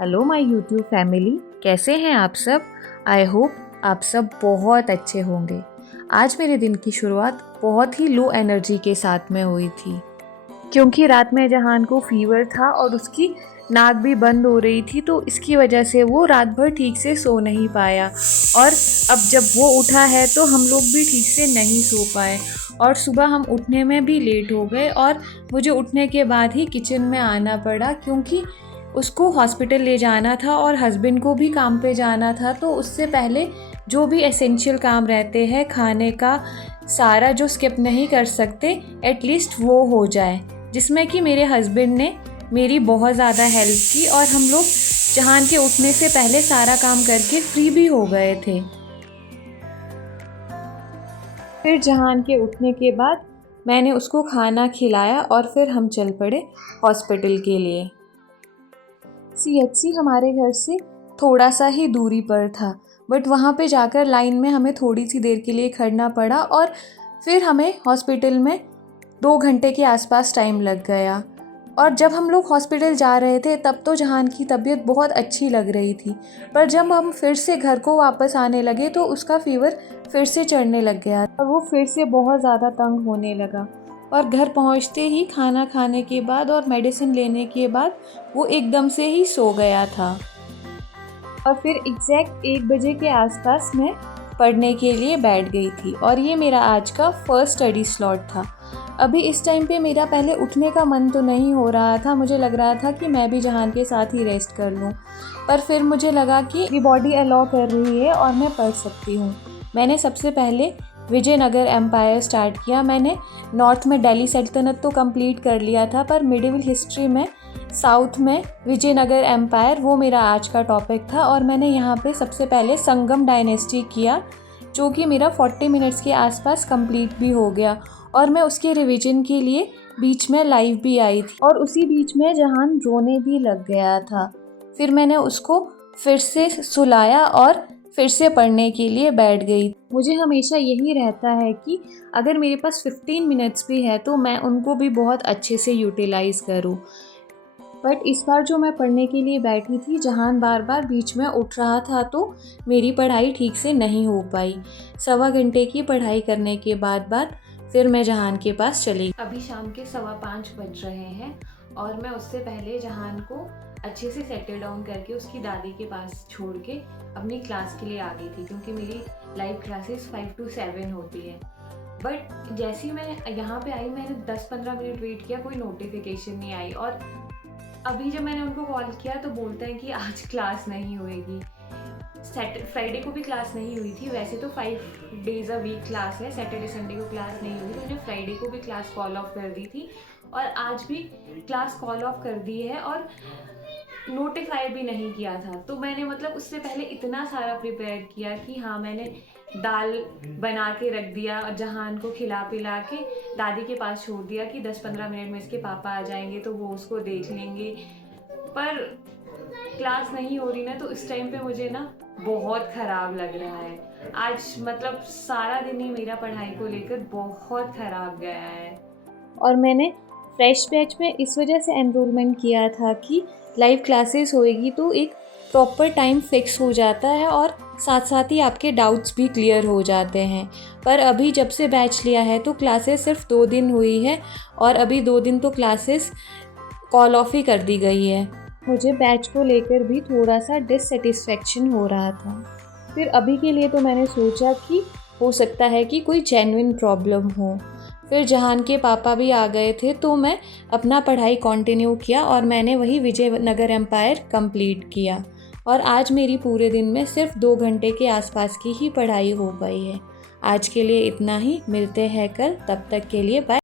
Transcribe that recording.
Hello my YouTube family, कैसे हैं आप सब। आई होप आप सब बहुत अच्छे होंगे। आज मेरे दिन की शुरुआत बहुत ही लो एनर्जी के साथ में हुई थी, क्योंकि रात में जहान को फीवर था और उसकी नाक भी बंद हो रही थी, तो इसकी वजह से वो रात भर ठीक से सो नहीं पाया। और अब जब वो उठा है तो हम लोग भी ठीक से नहीं सो पाए और सुबह हम उठने में भी लेट हो गए। और मुझे उठने के बाद ही किचन में आना पड़ा, क्योंकि उसको हॉस्पिटल ले जाना था और हस्बैंड को भी काम पे जाना था। तो उससे पहले जो भी एसेंशियल काम रहते हैं खाने का, सारा जो स्किप नहीं कर सकते, एटलीस्ट वो हो जाए, जिसमें कि मेरे हस्बैंड ने मेरी बहुत ज़्यादा हेल्प की और हम लोग जहान के उठने से पहले सारा काम करके फ्री भी हो गए थे। फिर जहान के उठने के बाद मैंने उसको खाना खिलाया और फिर हम चल पड़े हॉस्पिटल के लिए। CHC हमारे घर से थोड़ा सा ही दूरी पर था, बट वहाँ पे जाकर लाइन में हमें थोड़ी सी देर के लिए खड़ना पड़ा और फिर हमें हॉस्पिटल में 2 घंटे के आसपास टाइम लग गया। और जब हम लोग हॉस्पिटल जा रहे थे तब तो जहान की तबीयत बहुत अच्छी लग रही थी, पर जब हम फिर से घर को वापस आने लगे तो उसका फीवर फिर से चढ़ने लग गया और वो फिर से बहुत ज़्यादा तंग होने लगा। और घर पहुंचते ही खाना खाने के बाद और मेडिसिन लेने के बाद वो एकदम से ही सो गया था। और फिर एग्जैक्ट 1 बजे के आसपास मैं पढ़ने के लिए बैठ गई थी और ये मेरा आज का फर्स्ट स्टडी स्लॉट था। अभी इस टाइम पे मेरा पहले उठने का मन तो नहीं हो रहा था, मुझे लग रहा था कि मैं भी जहान के साथ ही रेस्ट कर लूँ, पर फिर मुझे लगा कि ये बॉडी अलाउ कर रही है और मैं पढ़ सकती हूँ। मैंने सबसे पहले विजयनगर एम्पायर स्टार्ट किया। मैंने नॉर्थ में दिल्ली सल्तनत तो कंप्लीट कर लिया था, पर मिडिवल हिस्ट्री में साउथ में विजयनगर एम्पायर, वो मेरा आज का टॉपिक था। और मैंने यहाँ पे सबसे पहले संगम डायनेस्टी किया, जो कि मेरा 40 मिनट्स के आसपास कंप्लीट भी हो गया। और मैं उसके रिवीजन के लिए बीच में लाइव भी आई थी और उसी बीच में जहान रोने भी लग गया था। फिर मैंने उसको फिर से सुलाया और फिर से पढ़ने के लिए बैठ गई। मुझे हमेशा यही रहता है कि अगर मेरे पास 15 मिनट्स भी है तो मैं उनको भी बहुत अच्छे से यूटिलाइज़ करूँ। बट इस बार जो मैं पढ़ने के लिए बैठी थी, जहान बार बार बीच में उठ रहा था, तो मेरी पढ़ाई ठीक से नहीं हो पाई। 1.25 घंटे की पढ़ाई करने के बाद फिर मैं जहान के पास चली। अभी शाम के 5:15 बज रहे हैं और मैं उससे पहले जहान को अच्छे से सेटल डाउन करके उसकी दादी के पास छोड़ के अपनी क्लास के लिए आ गई थी, क्योंकि मेरी लाइव क्लासेस 5 to 7 होती है। बट जैसे ही मैं यहाँ पे आई, मैंने 10-15 मिनट वेट किया, कोई नोटिफिकेशन नहीं आई। और अभी जब मैंने उनको कॉल किया तो बोलते हैं कि आज क्लास नहीं होएगी। फ्राइडे को भी क्लास नहीं हुई थी, वैसे तो 5 days अ वीक क्लास है, सैटरडे संडे को क्लास नहीं हुई, तो मैंने फ्राइडे को भी क्लास कॉल ऑफ कर दी थी और आज भी क्लास कॉल ऑफ कर दी है और नोटिफाई भी नहीं किया था। तो मैंने मतलब उससे पहले इतना सारा प्रिपेयर किया कि हाँ, मैंने दाल बना के रख दिया और जहान को खिला पिला के दादी के पास छोड़ दिया कि 10-15 मिनट में इसके पापा आ जाएंगे तो वो उसको देख लेंगे। पर क्लास नहीं हो रही ना, तो इस टाइम पे मुझे ना बहुत ख़राब लग रहा है। आज मतलब सारा दिन ही मेरा पढ़ाई को लेकर बहुत ख़राब गया है। और मैंने फ्रेश बैच में इस वजह से एनरोलमेंट किया था कि लाइव क्लासेस होएगी तो एक प्रॉपर टाइम फिक्स हो जाता है और साथ साथ ही आपके डाउट्स भी क्लियर हो जाते हैं। पर अभी जब से बैच लिया है तो क्लासेस सिर्फ 2 दिन हुई है और अभी 2 दिन तो क्लासेस कॉल ऑफ ही कर दी गई है। मुझे बैच को लेकर भी थोड़ा सा डिससेटिस्फेक्शन हो रहा था। फिर अभी के लिए तो मैंने सोचा कि हो सकता है कि कोई जेन्युइन प्रॉब्लम हो। फिर जहान के पापा भी आ गए थे तो मैं अपना पढ़ाई कंटिन्यू किया और मैंने वही विजयनगर एम्पायर कंप्लीट किया। और आज मेरी पूरे दिन में सिर्फ 2 घंटे के आसपास की ही पढ़ाई हो पाई है। आज के लिए इतना ही, मिलते हैं कल, तब तक के लिए बाय।